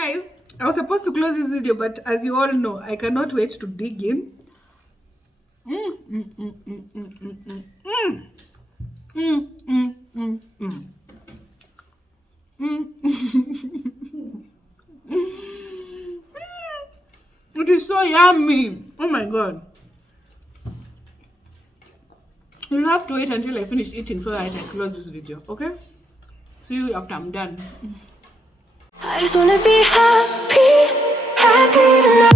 Guys, I was supposed to close this video, but as you all know, I cannot wait to dig in. It is so yummy. Oh my god. You'll have to wait until I finish eating so that I can close this video, okay? See you after I'm done. I just wanna be happy, happy tonight.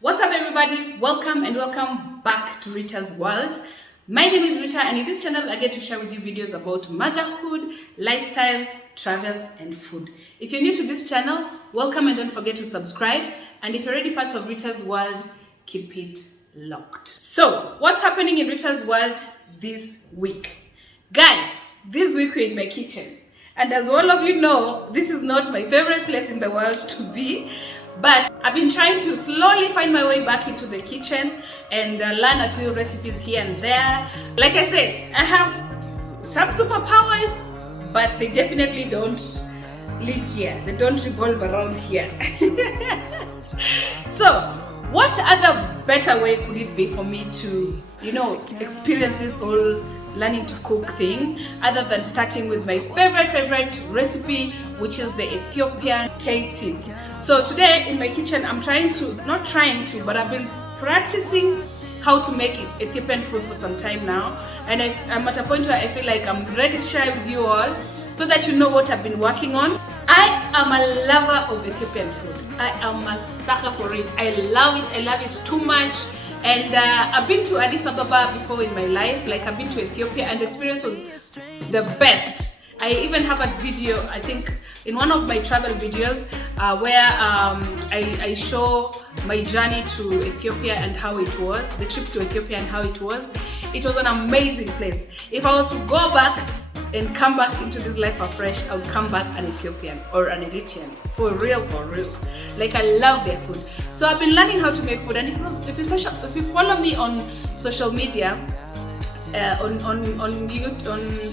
What's up, everybody? Welcome and welcome back to Rita's World. My name is Rita, and in this channel I get to share with you videos about motherhood, lifestyle, travel and food. If you're new to this channel, welcome and don't forget to subscribe. And if you're already part of Rita's World, keep it locked. So, what's happening in Rita's World this week? Guys, this week we're in my kitchen. And as all of you know, this is not my favorite place in the world to be. But I've been trying to slowly find my way back into the kitchen and learn a few recipes here and there. Like I said, I have some superpowers, but they definitely don't live here. They don't revolve around here. So, what other better way could it be for me to, experience this whole learning to cook thing, other than starting with my favorite recipe, which is the Ethiopian Tibs. So today in my kitchen, but I've been practicing how to make Ethiopian food for some time now, and I'm at a point where I feel like I'm ready to share with you all so that you know what I've been working on. I am a lover of Ethiopian food. I am a sucker for it. I love it too much. And I've been to Addis Ababa before in my life. Like, I've been to Ethiopia, and the experience was the best. I even have a video, I think, in one of my travel videos where I show my journey to Ethiopia and how it was, the trip to Ethiopia and how it was. It was an amazing place. If I was to go back and come back into this life afresh, I would come back an Ethiopian or an Eritrean. For real. Like, I love their food. So I've been learning how to make food, and if you follow me on social media, on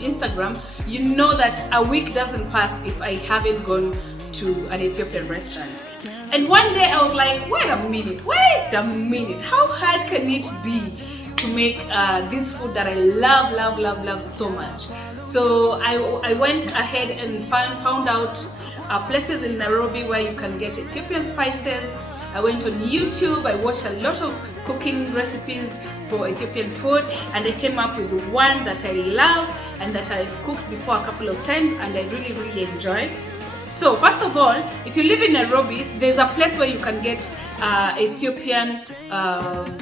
Instagram, you know that a week doesn't pass if I haven't gone to an Ethiopian restaurant. And one day I was like, wait a minute, how hard can it be to make this food that I love so much? So I went ahead and found out places in Nairobi where you can get Ethiopian spices. I went on YouTube, I watched a lot of cooking recipes for Ethiopian food, and I came up with one that I love and that I've cooked before a couple of times, and I really enjoy. So first of all, if you live in Nairobi, there's a place where you can get Ethiopian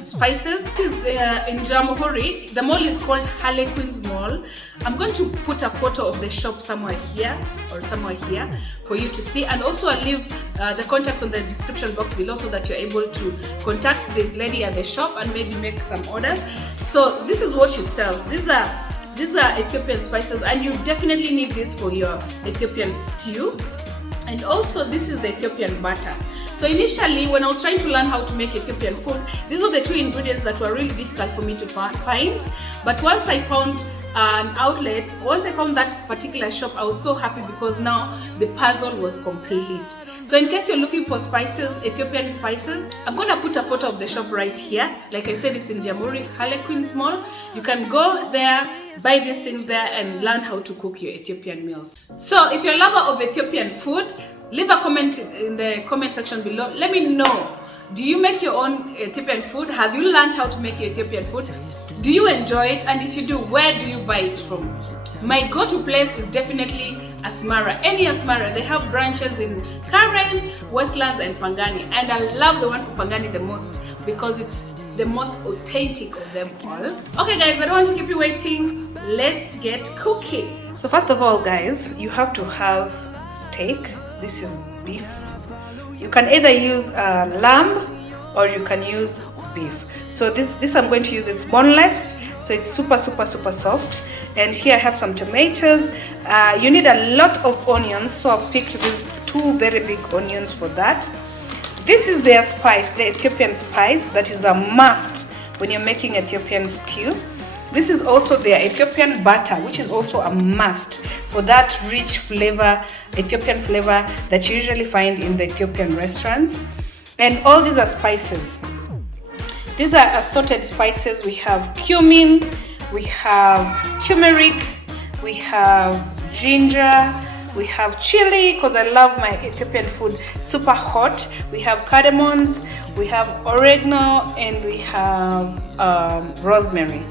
spices. This is in Jamhuri. The mall is called Harlequins Mall. I'm going to put a photo of the shop somewhere here for you to see, and also I'll leave the contacts on the description box below so that you're able to contact the lady at the shop and maybe make some orders. So this is what she sells. These are Ethiopian spices, and you definitely need this for your Ethiopian stew. And also, this is the Ethiopian butter. So initially, when I was trying to learn how to make Ethiopian food, these are the two ingredients that were really difficult for me to find. But once I found an outlet, once I found that particular shop, I was so happy because now the puzzle was complete. So in case you're looking for spices, Ethiopian spices, I'm going to put a photo of the shop right here. Like I said, it's in Jamhuri, Harlequins Mall. You can go there, buy these things there, and learn how to cook your Ethiopian meals. So if you're a lover of Ethiopian food, leave a comment in the comment section below. Let me know. Do you make your own Ethiopian food? Have you learned how to make your Ethiopian food? Do you enjoy it? And if you do, where do you buy it from? My go-to place is definitely Asmara. Any Asmara. They have branches in Karen, Westlands and Pangani. And I love the one for Pangani the most because it's the most authentic of them all. Okay guys, I don't want to keep you waiting. Let's get cooking. So first of all guys, you have to have steak. This is beef. You can either use lamb or you can use beef. So this I'm going to use, it's boneless, so it's super soft. And here I have some tomatoes. You need a lot of onions, so I've picked these 2 very big onions for that. This is their spice, the Ethiopian spice, that is a must when you're making Ethiopian stew. This is also their Ethiopian butter, which is also a must for that rich flavor, Ethiopian flavor that you usually find in the Ethiopian restaurants. And all these are spices. These are assorted spices. We have cumin, we have turmeric, we have ginger, we have chili, because I love my Ethiopian food super hot. We have cardamoms, we have oregano, and we have rosemary.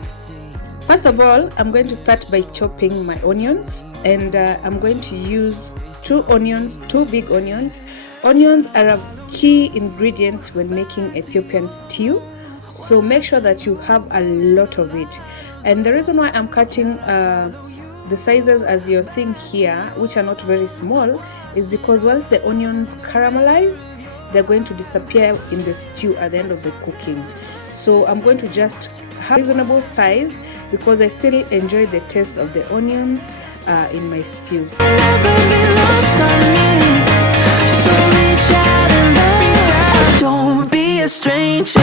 First of all, I'm going to start by chopping my onions, and I'm going to use 2 onions, 2 big onions. Onions are a key ingredient when making Ethiopian stew, so make sure that you have a lot of it. And the reason why I'm cutting the sizes as you're seeing here, which are not very small, is because once the onions caramelize, they're going to disappear in the stew at the end of the cooking. So I'm going to just have a reasonable size because I still enjoy the taste of the onions in my stew. Don't be a stranger.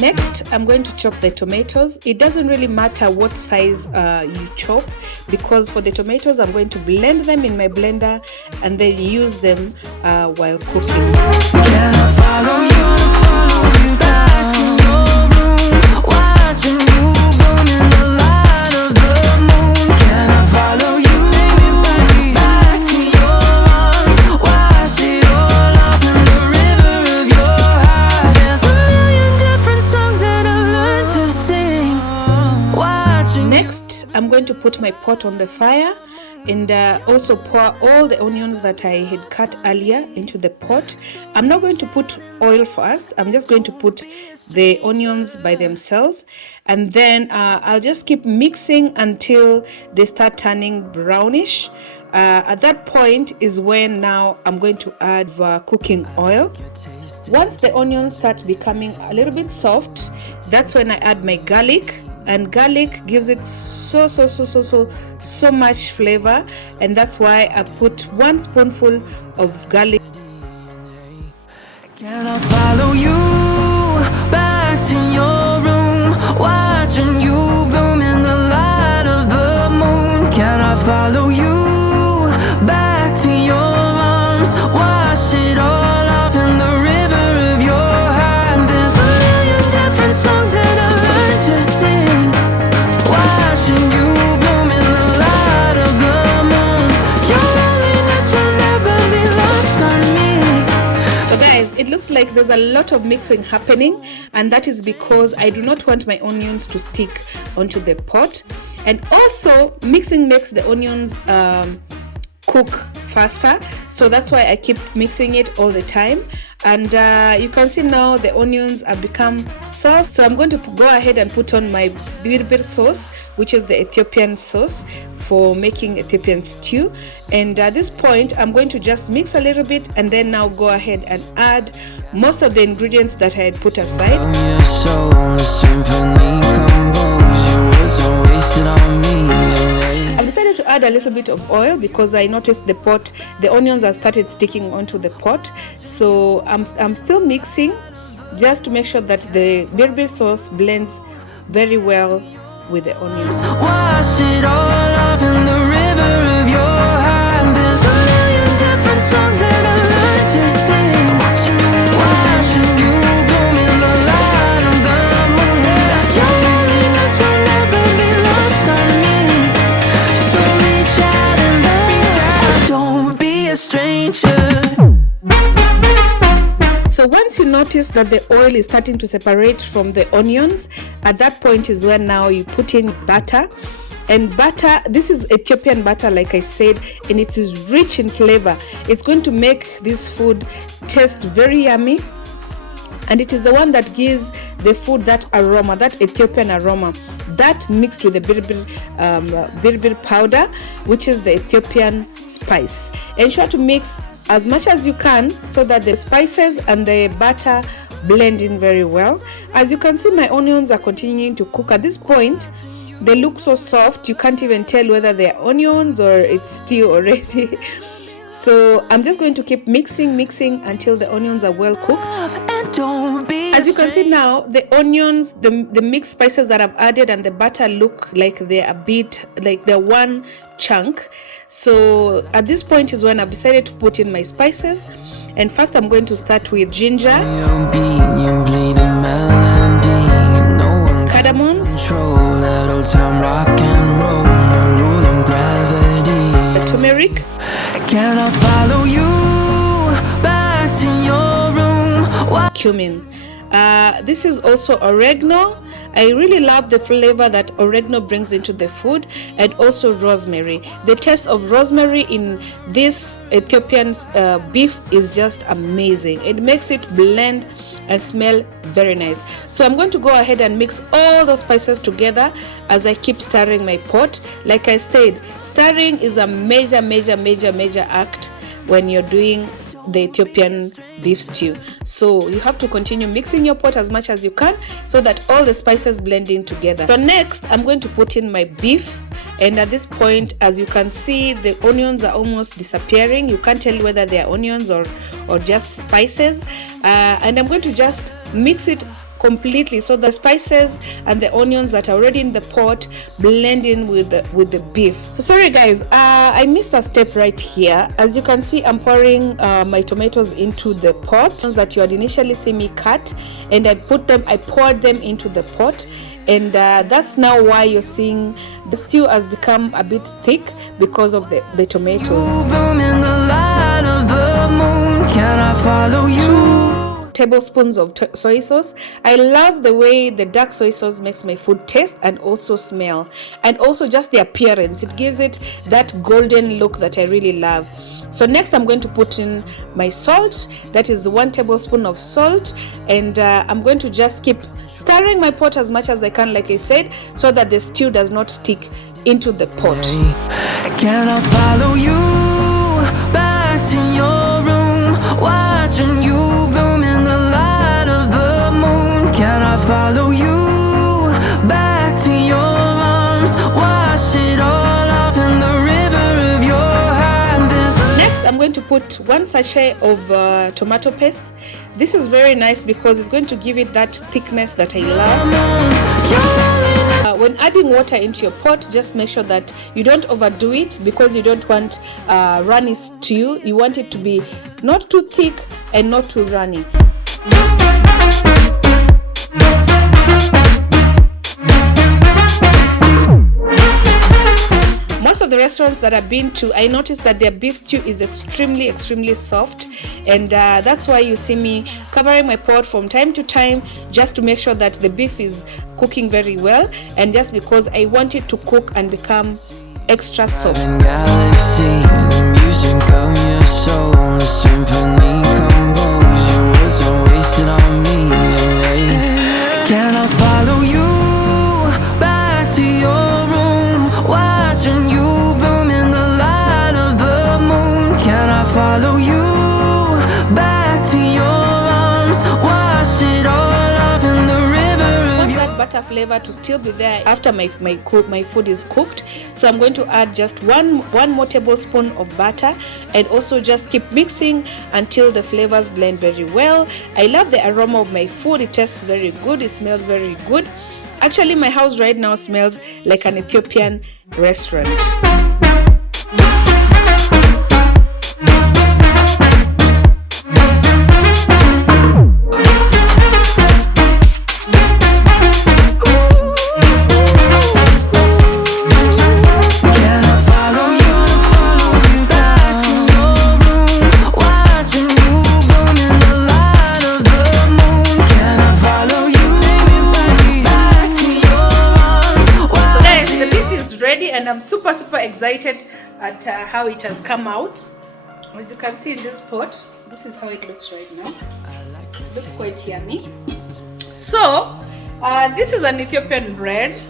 Next, I'm going to chop the tomatoes. It doesn't really matter what size you chop, because for the tomatoes, I'm going to blend them in my blender and then use them while cooking. Can I follow you back to your room, watching you bloom in the light of the moon? Can I follow you back to your arms, wash it all off in the river of your heart? There's a million different songs that I've learned to sing. Next, I'm going to put my pot on the fire and also pour all the onions that I had cut earlier into the pot. I'm not going to put oil first. I'm just going to put the onions by themselves, and then I'll just keep mixing until they start turning brownish. At that point is when now I'm going to add the cooking oil. Once the onions start becoming a little bit soft, that's when I add my garlic. And garlic gives it so much flavor, and that's why I put 1 spoonful of garlic. Can I follow you back to your room, watching you bloom in the light of the moon? Can I follow you back to your arms, wash it all off in the river of your heart? There's a million different songs that I've learned to sing, watching you bloom in the light of the moon. Your loneliness will never be lost on me. So guys, it looks like there's a lot of mixing happening, and that is because I do not want my onions to stick onto the pot. And also, mixing makes the onions cook faster, so that's why I keep mixing it all the time. And you can see now the onions have become soft, so I'm going to go ahead and put on my birbir sauce, which is the Ethiopian sauce for making Ethiopian stew. And at this point, I'm going to just mix a little bit and then now go ahead and add most of the ingredients that I had put aside. I decided to add a little bit of oil because I noticed the onions have started sticking onto the pot. So I'm still mixing just to make sure that the birbir sauce blends very well with the onions. Wash it all off in the river of your heart. There's a million different songs that I learned to sing, watching you bloom in the light of the moon. Your loneliness will never be lost on me, so reach out and don't be a stranger. So once you notice that the oil is starting to separate from the onions, at that point is when now you put in butter. And butter, this is Ethiopian butter, like I said, and it is rich in flavor. It's going to make this food taste very yummy, and it is the one that gives the food that aroma, that Ethiopian aroma, that mixed with the birbir powder, which is the Ethiopian spice. Ensure to mix as much as you can so that the spices and the butter blend in very well. As you can see, my onions are continuing to cook. At this point, they look so soft, you can't even tell whether they're onions or it's stew already. So I'm just going to keep mixing until the onions are well cooked. As you can see now, the onions, the mixed spices that I've added and the butter look like they're a bit, like they're one chunk. So at this point is when I've decided to put in my spices. And first I'm going to start with ginger, cardamom, turmeric. Can I follow you back to your room? Cumin. This is also oregano. I really love the flavor that oregano brings into the food, and also rosemary. The taste of rosemary in this Ethiopian beef is just amazing. It makes it blend and smell very nice. So I'm going to go ahead and mix all those spices together as I keep stirring my pot. Like I said, stirring is a major act when you're doing the Ethiopian beef stew. So you have to continue mixing your pot as much as you can so that all the spices blend in together. So next I'm going to put in my beef, and at this point, as you can see, the onions are almost disappearing. You can't tell whether they are onions or just spices, and I'm going to just mix it completely so the spices and the onions that are already in the pot blend in with the beef. So sorry guys, I missed a step right here. As you can see, I'm pouring my tomatoes into the pot that you had initially seen me cut, and I poured them into the pot, and that's now why you're seeing the stew has become a bit thick because of the tomatoes. Can I follow you? Tablespoons of soy sauce. I love the way the dark soy sauce makes my food taste and also smell, and also just the appearance. It gives it that golden look that I really love. So next I'm going to put in my salt. That is 1 tablespoon of salt, and I'm going to just keep stirring my pot as much as I can, like I said, so that the stew does not stick into the pot. Can I follow you back to your room, watching you bloom in the light of the moon? Can I follow you back to your arms, wash it all off in the river of your hand? Next I'm going to put 1 sachet of tomato paste. This is very nice because it's going to give it that thickness that I love. When adding water into your pot, just make sure that you don't overdo it, because you don't want runny stew. You want it to be not too thick and not too runny. Most of the restaurants that I've been to, I noticed that their beef stew is extremely soft, and that's why you see me covering my pot from time to time, just to make sure that the beef is cooking very well, and just because I want it to cook and become extra soft. Can I follow you back to your room, watching you bloom in the light of the moon? Can I follow you back to your arms, wash it all off in the river of your... That butter flavor to still be there after my food is cooked. So I'm going to add just one more tablespoon of butter, and also just keep mixing until the flavors blend very well. I love the aroma of my food. It tastes very good. It smells very good. Actually, my house right now smells like an Ethiopian restaurant. And I'm super excited at how it has come out. As you can see in this pot, this is how it looks right now. It looks quite yummy. So this is an Ethiopian bread.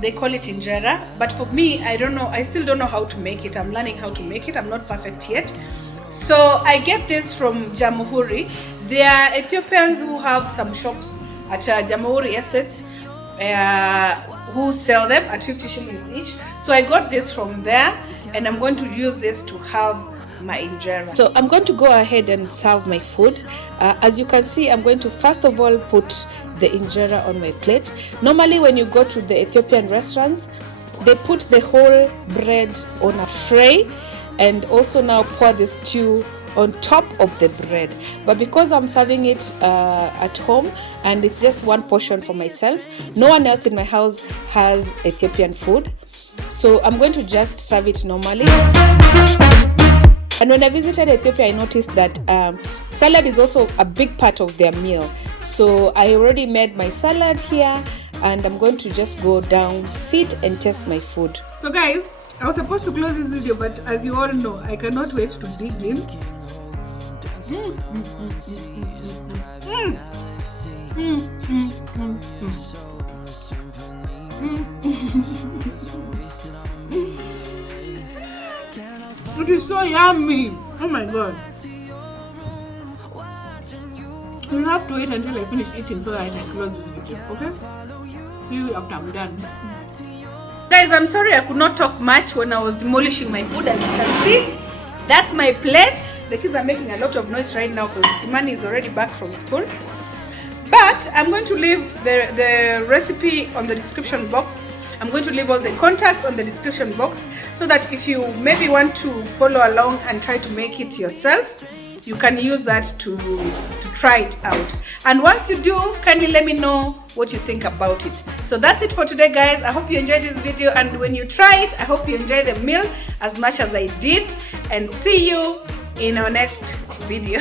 They call it injera, but for me, I don't know, I still don't know how to make it. I'm learning how to make it. I'm not perfect yet. So I get this from Jamhuri. There are Ethiopians who have some shops at Jamhuri Estate who sell them at 50 shillings each. So I got this from there, and I'm going to use this to have my injera. So I'm going to go ahead and serve my food. As you can see, I'm going to first of all put the injera on my plate. Normally when you go to the Ethiopian restaurants, they put the whole bread on a tray and also now pour the stew on top of the bread. But because I'm serving it at home and it's just one portion for myself, no one else in my house has Ethiopian food, so I'm going to just serve it normally. And when I visited Ethiopia, I noticed that salad is also a big part of their meal. So I already made my salad here, and I'm going to just go down, sit and taste my food. So guys, I was supposed to close this video, but as you all know, I cannot wait to dig in. It is so yummy. Oh my god. You have to wait until I finish eating so that I can close this video, okay? See you after I'm done. Guys, I'm sorry I could not talk much when I was demolishing my food. As you can see, that's my plate. The kids are making a lot of noise right now because Timani is already back from school. But I'm going to leave the recipe on the description box. I'm going to leave all the contacts on the description box so that if you maybe want to follow along and try to make it yourself, you can use that to try it out. And once you do, kindly let me know what you think about it. So that's it for today, guys. I hope you enjoyed this video, and when you try it, I hope you enjoy the meal as much as I did, and see you in our next video.